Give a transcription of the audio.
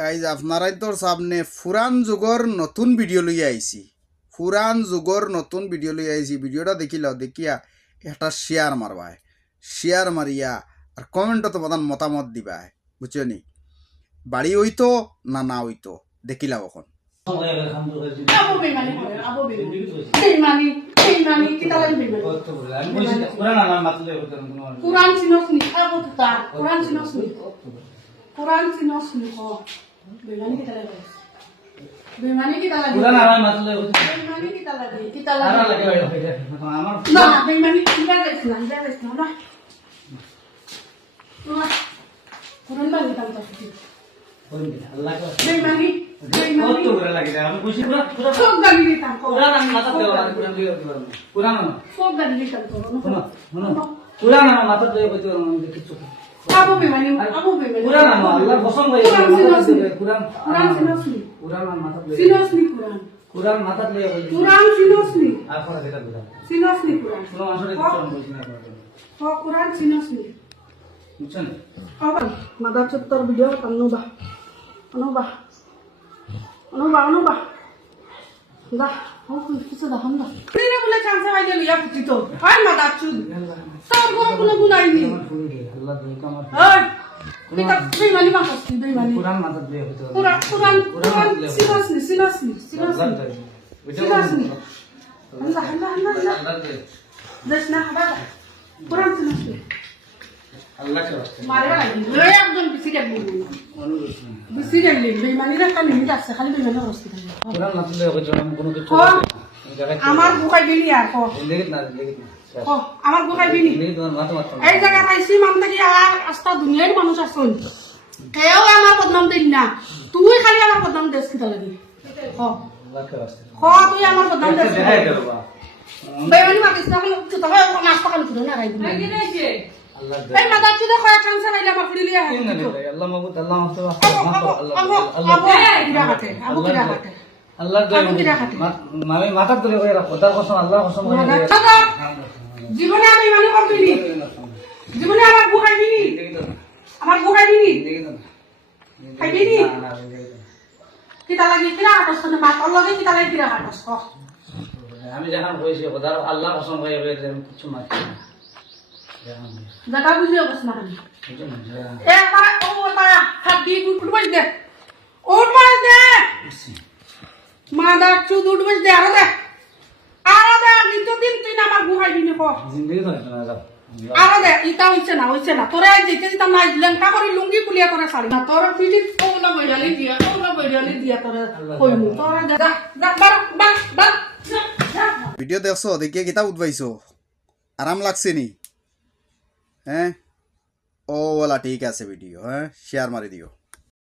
Guys আপনারাই তোর সামনে পুরান যুগর নতুন ভিডিও লইয়া আইছি। পুরান যুগর নতুন ভিডিও লইয়া আইছি। ভিডিওটা দেখিলাও, দেখিয়া একটা শেয়ার মারবায়, শেয়ার মারিয়া আর কমেন্টও তো প্রধান মতামত দিবায়, বুঝছো নি? বাড়ি হইতো না না হইতো দেখিলাও এখন। बेमानी की ताला पुराना हमारे मतलब बेमानी की ताला दे की ताला लगे আমার না बेमानी की ताला दे ना ना पुरान वाली ताला दे कोई नहीं अल्लाह का बेमानी बेमानी तो बुरा लगे हम खुशी पूरा पूरा सब गाली देता को पुराना मतलब दे पुराना सब गाली देता को पुराना मतलब दे को देखिছো আবু বেমানি কুরআন আল্লাহ কসম ভাই কুরআন সিনোসনি কুরআন মাথা লয়ে কই কুরআন সিনোসনি আফরা যেটা বলা সিনোসনি কুরআন শুনো আসলে কোন বলছি না কুরআন সিনোসনি বুঝছেন আবার মাদার চত্বর ভিডিও অনুবা দা ও কিছু দা হামদা নিনা বলে চান্স আইলে লিয়া ফুটি তো আর মাদার চুদ তোর কোন কোন গুনাইনি আল্লাহ দে কামার ওই এটা বেমানি মা করছিস বেমানি কুরআন মাথা দিয়ে হতো কুরআন সিনোসনি আল্লাহ দেশনা হাবা কুরআন সিনোসনি আল্লাহ কে রাস্তা মারে লাগি লয় একজন বিসি কে বলবো বিসি কে বেমানি রা কানে নিতে আসছে খালি বেমানি রাস্তা কুরআন মাথা দিয়ে হতো আমি কোনো কিছু আমার বুকাই দিলি আর কো লেগিত না ও আমার বুকাই দিলি লেগিত তোমার মাথা মাথা এই জায়গা পাইছি মামদা কি আর আস্তা দুনিয়ার মানুষ আছেন কেউ আমার বদনাম দিন না তুই খালি আমার বদনাম দেশ কি লাগি ও আল্লাহ কে রাস্তা তুই আমার বদনাম দেশ দেখাই দে বাবা বেমানি মাকিস না হলো তো তবে নাস্তা খালি খুদে না রাই দিই আল্লাহ দে এই মাদা চুদে কয় চান্স আইলা মাফড়ি লিয়া হয় আল্লাহ মাবুদ আল্লাহ মাফ আল্লাহ দে আমি মাথা ধরে কই রাখো তার কসম আল্লাহ কসম জীবনে আমি মানে করবিনি জীবনে আমার বুকাইবিনি আমার বুকাইবিনি খাইবিনি কিতা লাগি কিরা আটস না মাত লগে কিতা লাগি কিরা আটস আমি যখন কইছি খোদার আল্লাহ কসম কই হবে কিছু মাতি জায়গা বুঝিও বস না এ পারা ও পারা হাতি গুড বল দে ওর মার দে মাদার চুদ উঠবে দে আরো দে কিন্তু দিন তুই না আমার গুহাই দিনে কো জিন্দেগি তো না যাও আরো দে ইটা হইছে না তোরা যেতে দিতাম না লেঙ্কা করে লুঙ্গি পুলিয়া করে শাড়ি না তোর পিটি কোলা বইরালি দিয়া তোরা কইমু তোরা যা বা ভিডিও দেখছো দেখিয়ে কিতা উঠবাইছো, আরাম লাগছে নি? হ্যাঁ ও ওলা ঠিক আছে ভিডিও, হ্যাঁ শেয়ার মারি দিও।